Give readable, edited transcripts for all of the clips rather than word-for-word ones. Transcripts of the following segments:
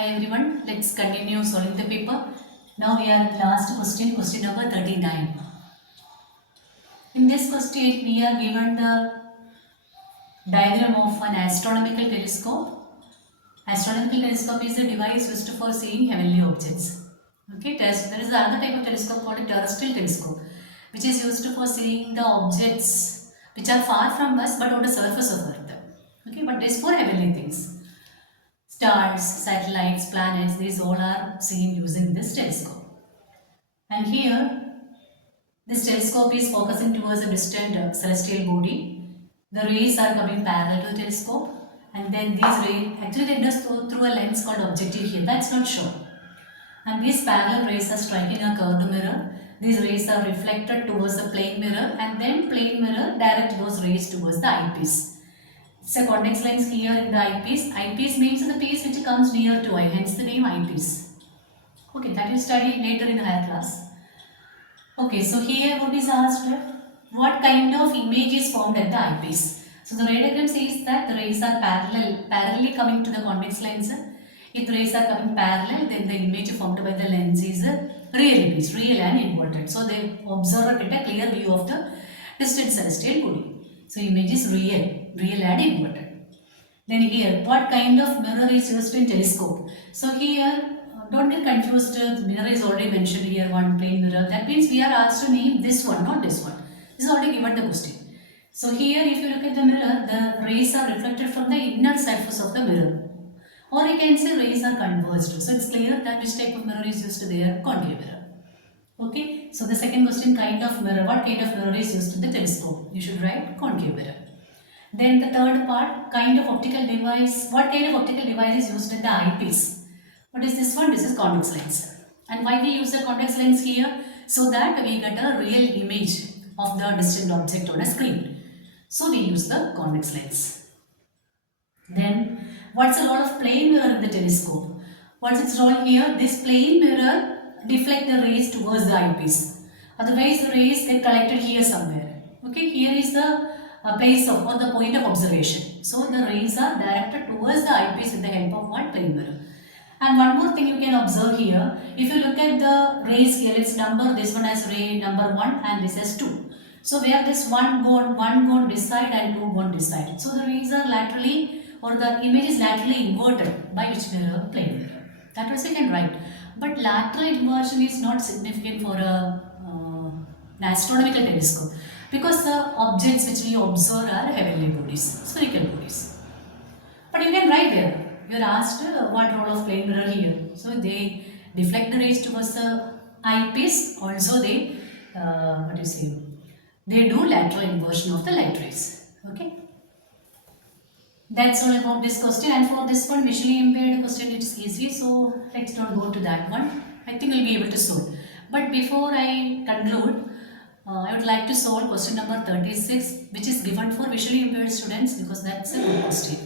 Hi everyone, let's continue solving the paper. Now we are at the last question, question number 39. In this question, we are given the diagram of an astronomical telescope. Astronomical telescope is a device used for seeing heavenly objects. Okay, there is another type of telescope called a terrestrial telescope, which is used for seeing the objects which are far from us but on the surface of Earth. Okay, but this for heavenly things. Stars, satellites, planets, these all are seen using this telescope. And here, this telescope is focusing towards a distant celestial body. The rays are coming parallel to the telescope, and then these rays, actually they just go through a lens called objective here, that's not shown. And these parallel rays are striking a curved mirror. These rays are reflected towards the plane mirror, and then plane mirror direct those rays towards the eyepiece. It's a convex lens here in the eyepiece. Eyepiece means the piece which comes near to eye, hence the name eyepiece. Okay, that you study later in higher class. Okay, so here what is asked, what kind of image is formed at the eyepiece? So the ray diagram says that the rays are parallelly coming to the convex lens. If the rays are coming parallel, then the image formed by the lens is a real image, real and inverted. So the observer get a clear view of the distant celestial body. So image is real and inverted. Then here, what kind of mirror is used in telescope? So here, don't get confused, the mirror is already mentioned here, one plane mirror. That means we are asked to name this one, not this one. This is already given the question. So here, if you look at the mirror, the rays are reflected from the inner surface of the mirror. Or you can say rays are converged. So it's clear that which type of mirror is used there, concave mirror. Okay, so the second question, kind of mirror. What kind of mirror is used in the telescope? You should write concave mirror. Then the third part, kind of optical device. What kind of optical device is used in the eyepiece? What is this one? This is convex lens. And why we use the convex lens here? So that we get a real image of the distant object on a screen. So we use the convex lens. Then what's the role of plane mirror in the telescope? What's its role here? This plane mirror deflect the rays towards the eyepiece. Otherwise the rays get collected here somewhere. Okay, here is the place of or the point of observation. So the rays are directed towards the eyepiece with the help of one plane mirror. And one more thing you can observe here, if you look at the rays here, it's number, this one has ray number 1 and this has 2. So where this one gone this side and 2 gone this side. So the rays are laterally or the image is laterally inverted by which mirror? Plane mirror. That also you can write. But lateral inversion is not significant for an astronomical telescope because the objects which we observe are heavenly bodies, spherical bodies. But you can write there. You are asked what role of plane mirror here. So they deflect the rays towards the eyepiece. Also they, they do lateral inversion of the light rays. Okay. That's all about this question. And for this one, visually impaired question, it's easy. So let's not go to that one. I think we'll be able to solve. But before I conclude, I would like to solve question number 36, which is given for visually impaired students because that's a good question.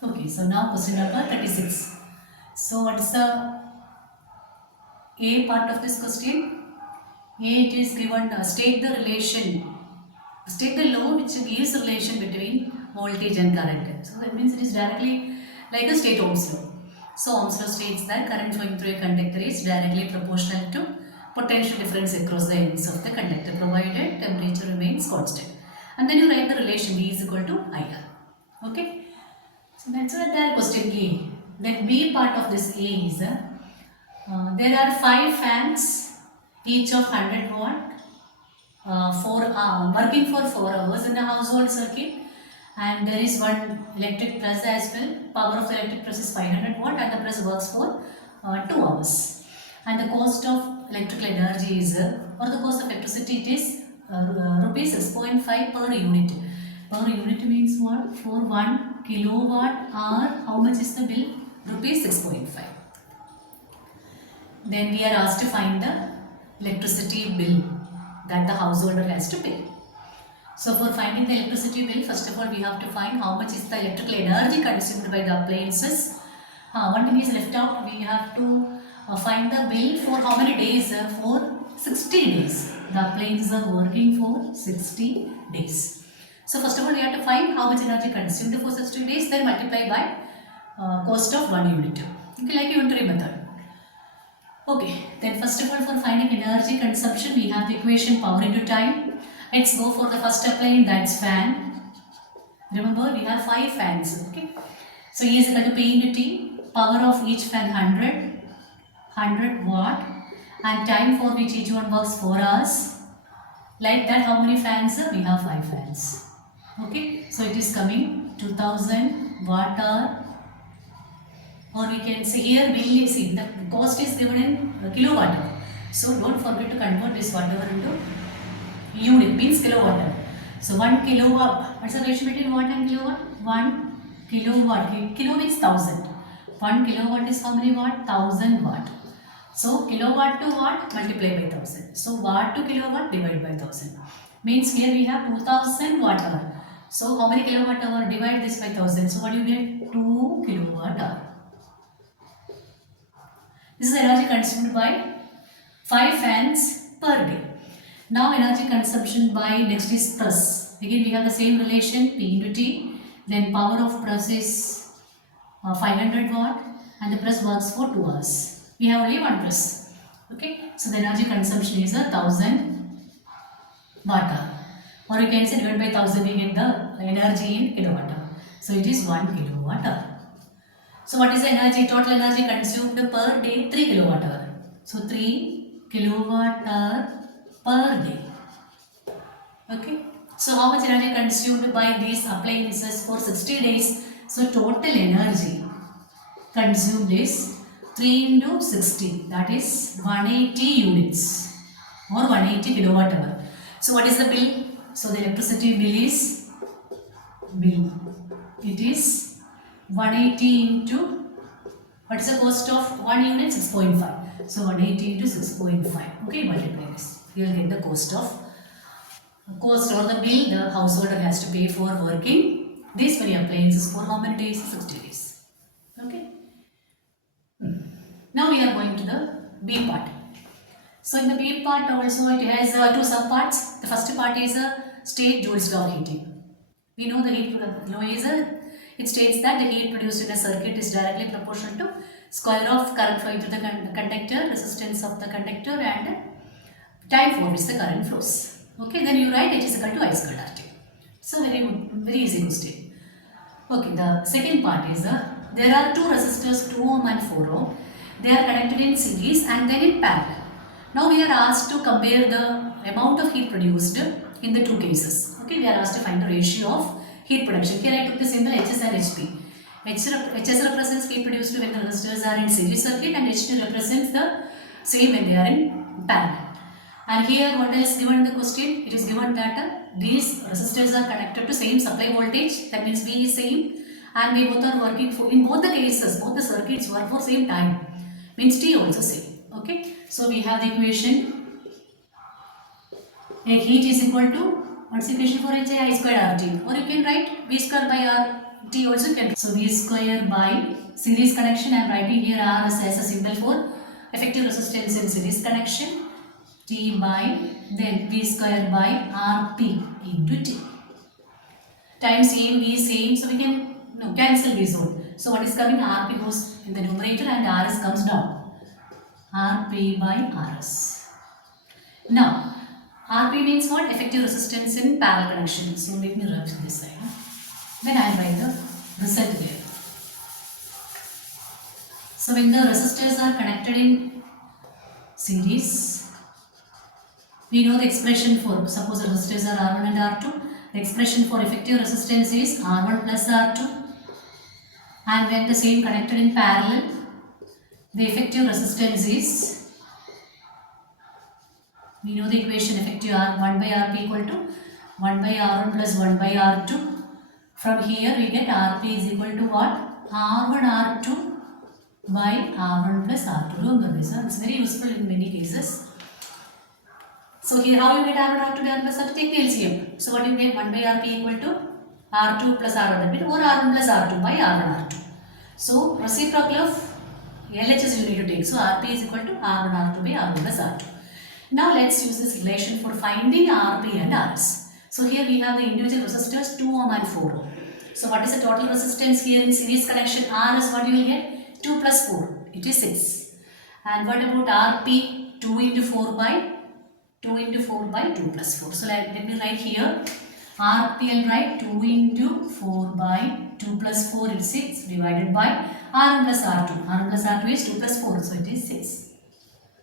Okay, so now question number 36. So what is the A part of this question? A, it is given, state the law which gives a relation between voltage and current. So that means it is directly like a state Ohm's law. So Ohm's law states that current flowing through a conductor is directly proportional to potential difference across the ends of the conductor provided temperature remains constant. And then you write the relation V is equal to IR. Okay. So that's what the question A. Then B part of this A is there are 5 fans, each of 100 watt, working for 4 hours in a household circuit, and there is one electric press as well. Power of the electric press is 500 watt and the press works for 2 hours. And the cost of electrical energy is, or the cost of electricity, it is rupees 6.5 per unit. Per unit means what? For 1 kilowatt hour, how much is the bill? Rupees 6.5. Then we are asked to find the electricity bill that the householder has to pay. So for finding the electricity bill, first of all we have to find how much is the electrical energy consumed by the appliances. One thing is left out, we have to find the bill for how many days? For 60 days. The appliances are working for 60 days. So first of all, we have to find how much energy consumed for 60 days, then multiply by cost of 1 unit. Okay, like unitary method. Okay, then first of all, for finding energy consumption, we have the equation power into time. Let's go for the first appliance, that's fan. Remember, we have 5 fans. Okay, so E is equal to P into T. Power of each fan 100 watt, and time for which each one works 4 hours. Like that, how many fans? We have 5 fans. Okay, so it is coming 2000 watt hour, or we can say here we see the cost is given in kilowatt hour. So don't forget to convert this whatever into unit, means kilowatt hour. So 1 kilowatt, what's the ratio between watt and kilowatt? 1 kilowatt, kilo means 1000. 1 kilowatt is how many watt? 1000 watt. So kilowatt to watt multiply by 1000. So watt to kilowatt divided by 1000. Means here we have 2000 watt hour. So how many kilowatt hour? Divide this by 1000. So what do you get? 2 kilowatt hour. This is energy consumed by 5 fans per day. Now energy consumption by next is press. Again we have the same relation, P into T. Then power of press is 500 watt, and the press works for 2 hours. We have only one press. Okay, so the energy consumption is 1000 watt hour. Or you can say divided by 1000, we get the energy in kilowatt hour. So it is 1 kilowatt hour. So what is the energy? Total energy consumed per day? 3 kilowatt hour. So 3 kilowatt hour per day. Okay. So how much energy consumed by these appliances for 60 days? So total energy consumed is 3 into 60, that is 180 units or 180 kilowatt hour. So what is the bill? So the electricity bill is it is 180 into, what is the cost of 1 unit? 6.5. So 180 into 6.5. Okay, multiply this. You will get the cost or the bill the householder has to pay for working these many appliances for how many days? 60 days. Okay. Now we are going to the B part. So in the B part also it has 2 subparts. The first part is a state joules of heating. We know the heat law is it states that the heat produced in a circuit is directly proportional to square of current flowing through the conductor, resistance of the conductor, and time for which the current flows. Okay, then you write H is equal to I squared RT. So very good, very easy question. Okay, the second part is there are 2 resistors 2 ohm and 4 ohm. They are connected in series and then in parallel. Now we are asked to compare the amount of heat produced in the 2 cases. Okay, we are asked to find the ratio of heat production. Here I took the symbol HS and HP. HS represents heat produced when the resistors are in series circuit, and HT represents the same when they are in parallel. And here what else given in the question? It is given that these resistors are connected to same supply voltage, that means V is same, and they both are working for, in both the cases, both the circuits work for same time, means T also same. Okay, so we have the equation, a heat is equal to, what's the equation for H? I squared RT, or you can write V square by RT also can. So V square by series connection, I am writing here R as a symbol for effective resistance in series connection, T by then V square by RP into T. Time same, V same, so we can cancel these all. So what is coming? RP goes in the numerator and RS comes down. RP by RS. Now, RP means what? Effective resistance in parallel connection. So let me rub this side. Then I will write the result here. So when the resistors are connected in series, we know the expression for, suppose the resistors are R1 and R2. The expression for effective resistance is R1 plus R2. And when the same connected in parallel, the effective resistance is, we know the equation effective R1 by RP equal to 1 by R1 plus 1 by R2. From here we get RP is equal to what? R1 R2 by R1 plus R2. Remember this, it's very useful in many cases. So here how you get R1 R2 by R1 plus R2? Take the LCM. So what you get? 1 by RP equal to R2 plus R1 bit, or R1 plus R2 by R1 R2. So reciprocal of LHS you need to take. So RP is equal to R1 R2 by R1 plus R2. Now let's use this relation for finding RP and RS. So here we have the individual resistors 2 ohm and 4 ohm. So what is the total resistance here in series connection? R is what you will get? 2 plus 4. It is 6. And what about RP? 2 into 4 by 2 into 4 by 2 plus 4. So let me write here. RP I'll write 2 into 4 by 2 plus 4 is 6 divided by R1 plus R2. R1 plus R2 is 2 plus 4. So it is 6.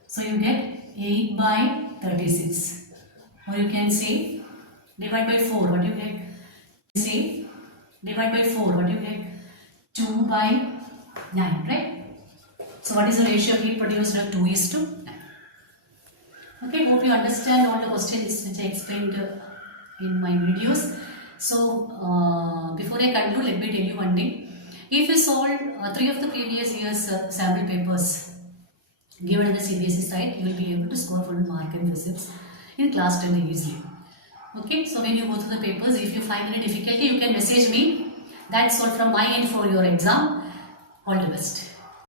So you get 8 by 36. Or you can say divide by 4. What do you get? Say divide by 4. What do you get? 2 by 9. Right? So what is the ratio of heat produced? 2 is to 9. Okay, hope you understand all the questions which I explained in my videos. So before I conclude, let me tell you one thing. If you solve 3 of the previous year's sample papers given in the CBSE site, you will be able to score full mark in physics in class 10 easily. Okay, so when you go through the papers, if you find any difficulty, you can message me. That's all from my end for your exam. All the best.